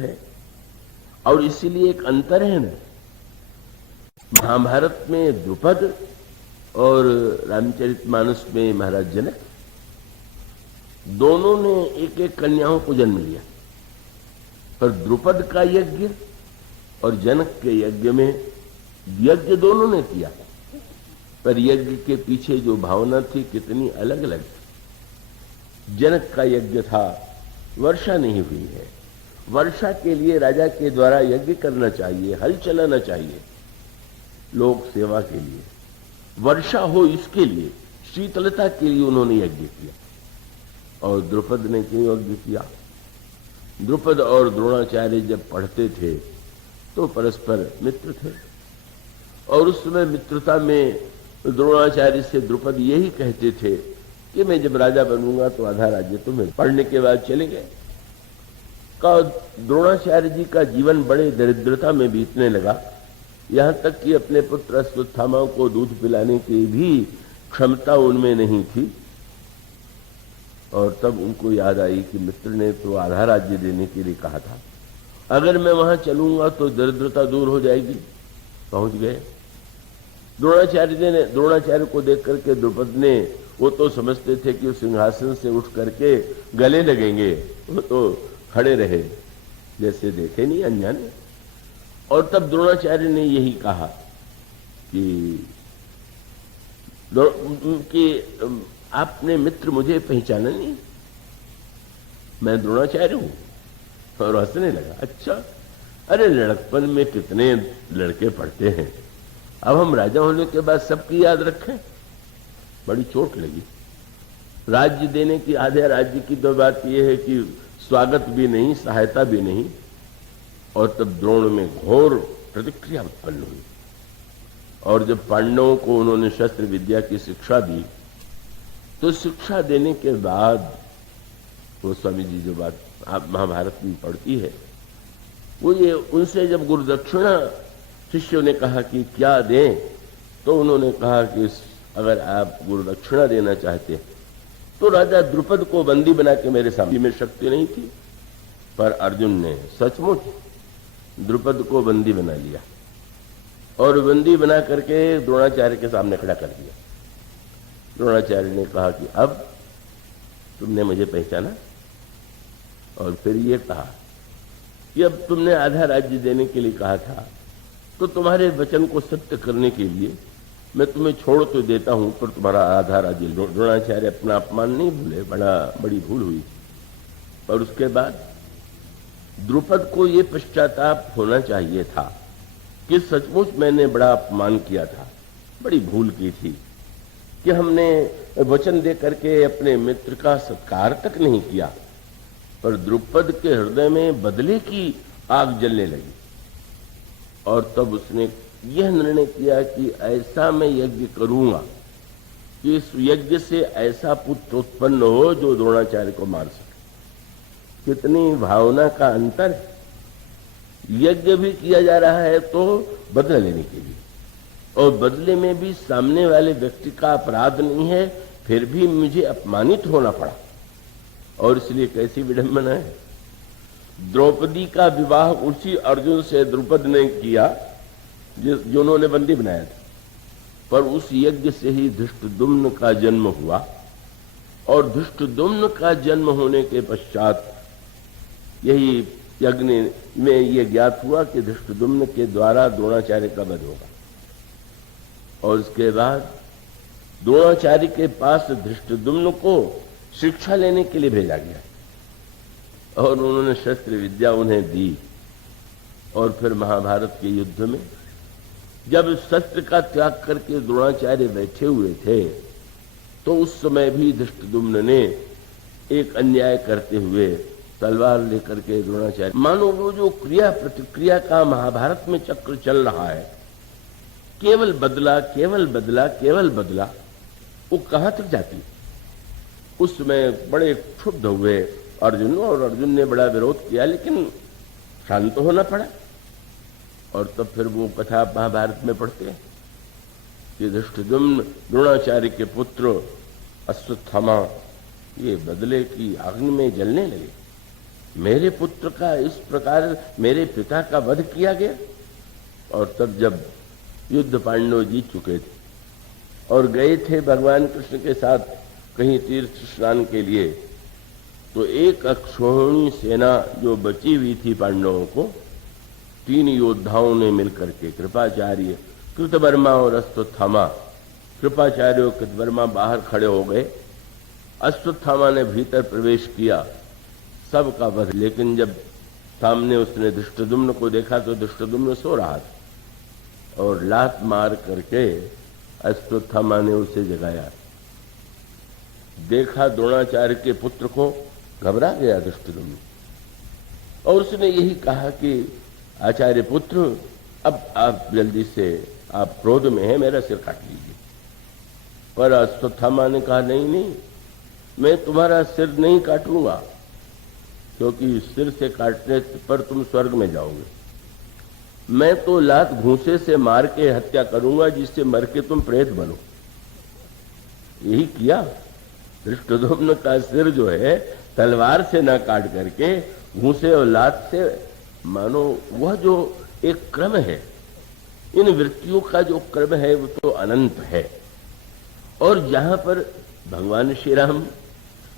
है। और इसीलिए एक अंतर है ना, महाभारत में द्रुपद और रामचरितमानस में महाराज जनक, दोनों ने एक एक कन्याओं को जन्म लिया। पर द्रुपद का यज्ञ और जनक के यज्ञ में यज्ञ दोनों ने किया, पर यज्ञ के पीछे जो भावना थी कितनी अलग अलग थी। जनक का यज्ञ था वर्षा नहीं हुई है, वर्षा के लिए राजा के द्वारा यज्ञ करना चाहिए, हल चलाना चाहिए, लोक सेवा के लिए, वर्षा हो इसके लिए, शीतलता के लिए उन्होंने यज्ञ किया। और द्रुपद ने क्यों यज्ञ किया? द्रुपद और द्रोणाचार्य जब पढ़ते थे तो परस्पर मित्र थे, और उस समय मित्रता में द्रोणाचार्य से द्रुपद यही कहते थे कि मैं जब राजा बनूंगा तो आधा राज्य तुम्हें। पढ़ने के बाद चले गए। द्रोणाचार्य जी का जीवन बड़े दरिद्रता में बीतने लगा, यहां तक कि अपने पुत्र अश्वत्थामा को दूध पिलाने की भी क्षमता उनमें नहीं थी। और तब उनको याद आई कि मित्र ने तो आधा राज्य देने के लिए कहा था, अगर मैं वहां चलूंगा तो दरिद्रता दूर हो जाएगी। पहुंच गए। द्रोणाचार्य को देख करके द्रुपद ने, वो तो समझते थे कि उस सिंहासन से उठ करके गले लगेंगे, वो तो खड़े रहे जैसे देखे नहीं अनजाने। और तब द्रोणाचार्य ने यही कहा कि आपने मित्र मुझे पहचाना नहीं, मैं द्रोणाचार्य हूं। और हंसने लगा। अच्छा, अरे लड़कपन में कितने लड़के पढ़ते हैं, अब हम राजा होने के बाद सबकी याद रखें। बड़ी चोट लगी। राज्य देने की, आधे राज्य की तो बात यह है कि स्वागत भी नहीं, सहायता भी नहीं। और तब द्रोण में घोर प्रतिक्रिया उत्पन्न हुई। और जब पांडवों को उन्होंने शस्त्र विद्या की शिक्षा दी, तो शिक्षा देने के बाद वो स्वामी जी जो बात आप महाभारत में पढ़ती है, वो ये उनसे जब गुरुदक्षिणा शिष्यों ने कहा कि क्या दें, तो उन्होंने कहा कि अगर आप गुरुदक्षिणा देना चाहते हैं तो राजा द्रुपद को बंदी बना के मेरे सामने में शक्ति नहीं थी, पर अर्जुन ने सचमुच द्रुपद को बंदी बना लिया और बंदी बना करके द्रोणाचार्य के सामने खड़ा कर दिया। द्रोणाचार्य ने कहा कि अब तुमने मुझे पहचाना? और फिर ये कहा कि अब तुमने आधा राज्य देने के लिए कहा था, तो तुम्हारे वचन को सत्य करने के लिए मैं तुम्हें छोड़ तो देता हूं, पर तुम्हारा आधा राज्य। द्रोणाचार्य अपना अपमान नहीं भूले, बड़ी भूल हुई। और उसके बाद द्रुपद को ये पश्चाताप होना चाहिए था कि सचमुच मैंने बड़ा अपमान किया था, बड़ी भूल की थी कि हमने वचन दे करके अपने मित्र का सत्कार तक नहीं किया। पर द्रुपद के हृदय में बदले की आग जलने लगी, और तब उसने यह निर्णय किया कि ऐसा मैं यज्ञ करूंगा कि इस यज्ञ से ऐसा पुत्र उत्पन्न हो जो द्रोणाचार्य को मार सके। कितनी भावना का अंतर है। यज्ञ भी किया जा रहा है तो बदला लेने के लिए, और बदले में भी सामने वाले व्यक्ति का अपराध नहीं है, फिर भी मुझे अपमानित होना पड़ा। और इसलिए कैसी विडंबना है। द्रौपदी का विवाह उसी अर्जुन से द्रुपद ने किया जो उन्होंने बंदी बनाया था, पर उस यज्ञ से ही धृष्टद्युम्न का जन्म हुआ। और धृष्टद्युम्न का जन्म होने के पश्चात यही यज्ञ में यह ज्ञात हुआ कि धृष्टद्युम्न के द्वारा द्रोणाचार्य का वध होगा। और उसके बाद द्रोणाचार्य के पास धृष्टद्युम्न को शिक्षा लेने के लिए भेजा गया, और उन्होंने शस्त्र विद्या उन्हें दी। और फिर महाभारत के युद्ध में जब शस्त्र का त्याग करके द्रोणाचार्य बैठे हुए थे, तो उस समय भी धृष्टद्युम्न ने एक अन्याय करते हुए तलवार लेकर के द्रोणाचार्य, मानो वो जो क्रिया प्रतिक्रिया का महाभारत में चक्र चल रहा है, केवल बदला, केवल बदला, केवल बदला, वो कहां तक जाती। उस समय बड़े क्षुब्ध हुए अर्जुन, और अर्जुन ने बड़ा विरोध किया, लेकिन शांत होना पड़ा। और तब फिर वो कथा महाभारत में पढ़ते हैं कि धृष्टद्युम्न द्रोणाचार्य के पुत्र अश्वत्थामा ये बदले की आग में जलने लगे। मेरे पुत्र का इस प्रकार मेरे पिता का वध किया गया। और तब जब युद्ध पांडव जीत चुके थे और गए थे भगवान कृष्ण के साथ कहीं तीर्थ स्नान के लिए, तो एक अक्षोहिणी सेना जो बची हुई थी पांडवों को, 3 योद्धाओं ने मिलकर के, कृपाचार्य, कृतवर्मा और अश्वत्थामा, कृपाचार्य और कृतवर्मा बाहर खड़े हो गए, अश्वत्थामा ने भीतर प्रवेश किया, सबका वध। लेकिन जब सामने उसने धृष्टद्युम्न को देखा तो धृष्टद्युम्न सो रहा था और लात मार करके अश्वत्थामा ने उसे जगाया। देखा द्रोणाचार्य के पुत्र को, घबरा गया धृष्टद्युम्न और उसने यही कहा कि आचार्य पुत्र, अब आप जल्दी से, आप क्रोध में हैं, मेरा सिर काट लीजिए। पर अश्वत्थामा ने कहा नहीं नहीं, मैं तुम्हारा सिर नहीं काटूंगा, क्योंकि सिर से काटने पर तुम स्वर्ग में जाओगे। मैं तो लात घूंसे से मार के हत्या करूंगा, जिससे मर के तुम प्रेत बनो। यही किया। धृष्टद्युम्न का सिर जो है तलवार से न काट करके घूंसे और लात से, मानो वह जो एक क्रम है, इन वृत्तियों का जो क्रम है वो तो अनंत है। और जहां पर भगवान श्री राम,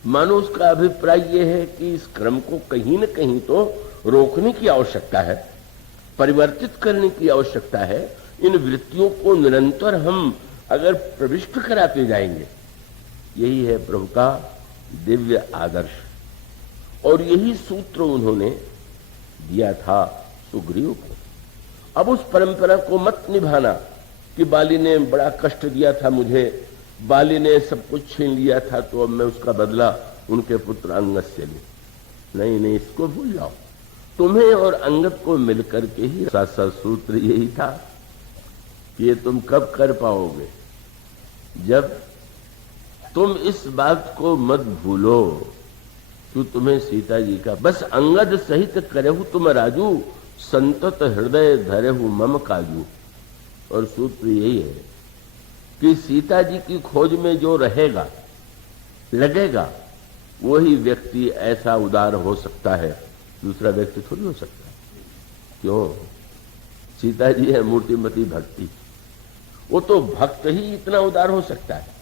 मानो उसका अभिप्राय यह है कि इस क्रम को कहीं न कहीं तो रोकने की आवश्यकता है, परिवर्तित करने की आवश्यकता है। इन वृत्तियों को निरंतर हम अगर प्रविष्ट कराते जाएंगे, यही है प्रभु का दिव्य आदर्श। और यही सूत्र उन्होंने दिया था सुग्रीव को। अब उस परंपरा को मत निभाना कि बाली ने बड़ा कष्ट दिया था मुझे, बाली ने सब कुछ छीन लिया था, तो अब मैं उसका बदला उनके पुत्र अंगद से लूं। नहीं नहीं, इसको भूल जाओ। तुम्हें और अंगद को मिलकर के ही सासा सूत्र यही था कि ये तुम कब कर पाओगे, जब तुम इस बात को मत भूलो कि तुम्हें सीता जी का, बस अंगद सहित करहु तुम राजू, संतत हृदय धरहु मम काजू। और सूत्र यही है कि सीता जी की खोज में जो रहेगा, लगेगा, वही व्यक्ति ऐसा उदार हो सकता है, दूसरा व्यक्ति थोड़ी हो सकता है। क्यों? सीता जी है मूर्तिमती भक्ति, वो तो भक्त ही इतना उदार हो सकता है।